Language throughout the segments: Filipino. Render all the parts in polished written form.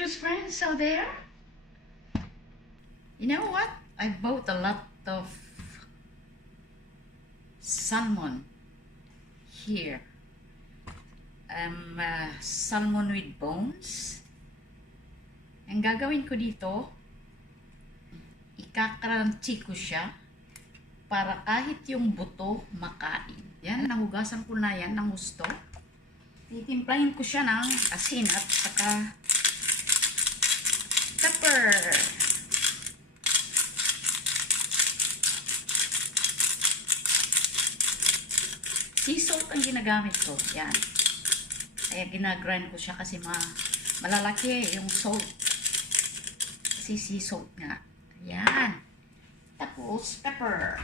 juice friends out there. You know what? I bought a lot of salmon here. Salmon with bones. Ang gagawin ko dito, ikakrunchy ko siya para kahit yung buto makain. Yan, nahugasan ko na yan ng gusto. Titimplahin ko siya ng asin at saka pepper. Sea salt ang ginagamit ko. Yan. Kaya ginagrind ko siya kasi malalaki yung salt. Kasi sea salt nga. Yan. Tapos pepper.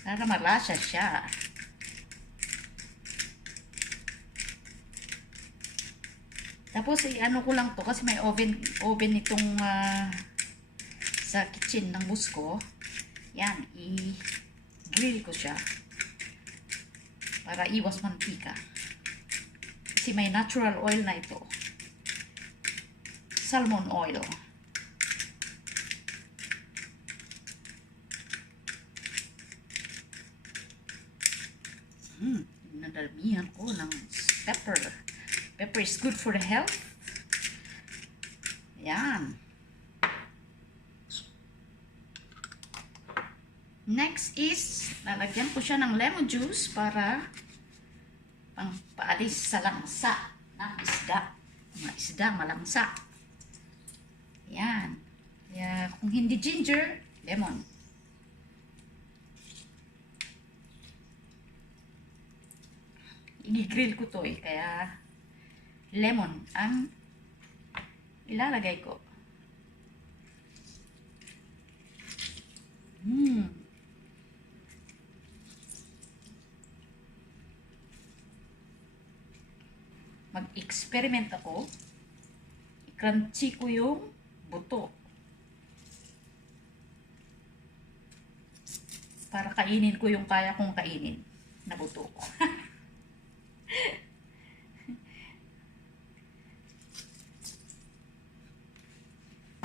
Para malasa siya. Tapos ano ko lang to kasi may oven itong sa kitchen ng bus ko. Yan, i-grill ko siya para iwas mantika. Kasi may natural oil na ito. Salmon oil. Nadamihan ko ng pepper. Pepper is good for the health. Yan. Next is, lalagyan ko siya ng lemon juice para paalis sa langsa ng isda. Mga isda, malangsa. Yan. Kaya kung hindi ginger, lemon. I-grill ko to kaya lemon ang ilalagay ko. Mag-experiment ako. I-crunchy ko yung buto. Para kainin ko yung kaya kong kainin na buto.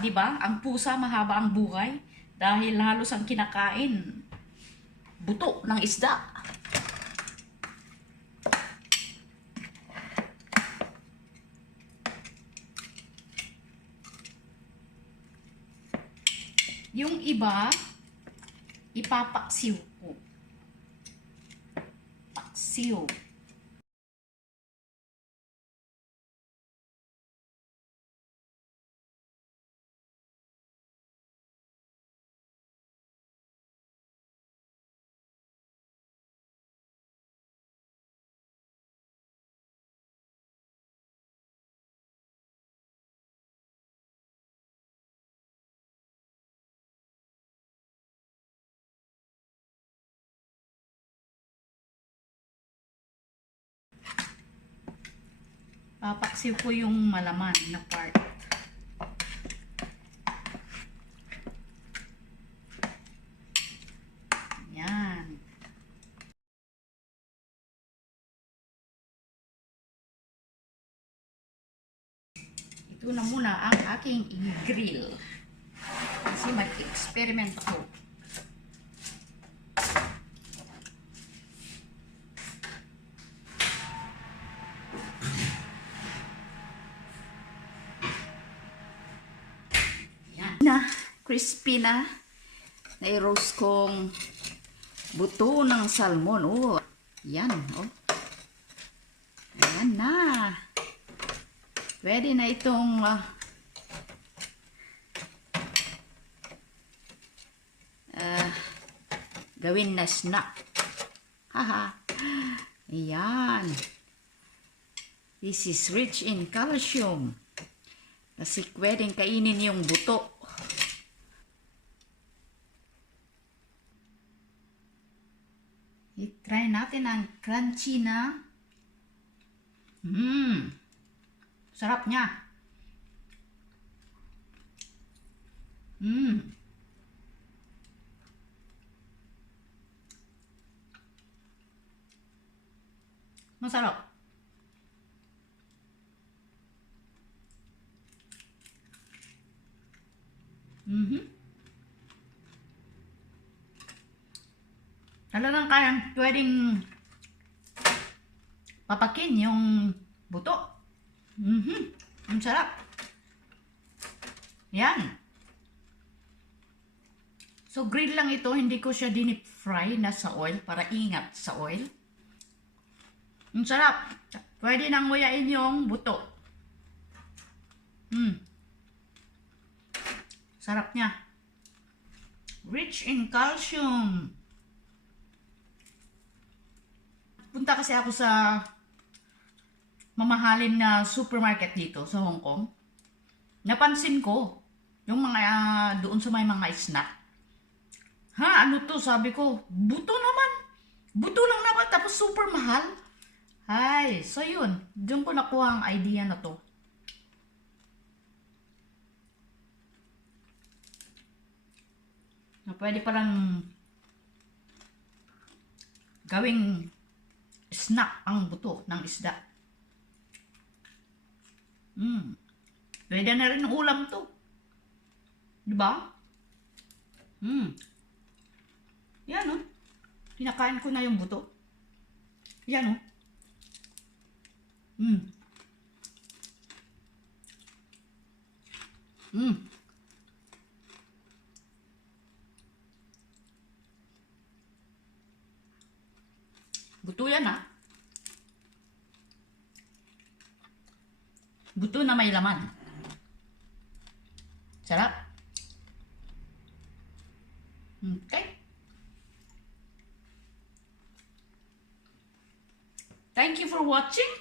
Diba? Ang pusa mahaba ang buhay dahil halos ang kinakain buto ng isda. Yung iba, ipapaksiw ko. Paksiw. Papaksiw ko yung malaman na part. Yan. Ito na muna ang aking i-grill. Kasi mag-experiment ako. Na crispy na i-roast kong buto ng salmon. Oh, yan. Oh. Ayan na. Pwede na itong gawin na snack. Haha. Ayan. This is rich in calcium. Kasi pwedeng kainin yung buto. I-try natin ang crunchy na. Sarap niya. Masarap. Mhm. Talagang kayang pwedeng papakin yung buto. Mhm. Ang sarap. Yan. So, grill lang ito. Hindi ko siya dinip fry na sa oil para ingat sa oil. Ang sarap. Pwede nang nguyain yung buto. Sarap niya. Rich in calcium. Punta kasi ako sa mamahalin na supermarket dito sa Hong Kong. Napansin ko, yung mga doon sa may mga snack. Ha, ano to? Sabi ko, buto naman. Buto lang naman, tapos super mahal. Ay, so yun. Diyan ko nakuha ang idea na to. Na pwede palang gawing snack ang buto ng isda. Pwede na rin ulam to. Diba? Yan oh. Kinakain ko na yung buto. Yan oh. Buto yan ah. Buto na may laman. Sarap. Okay. Thank you for watching.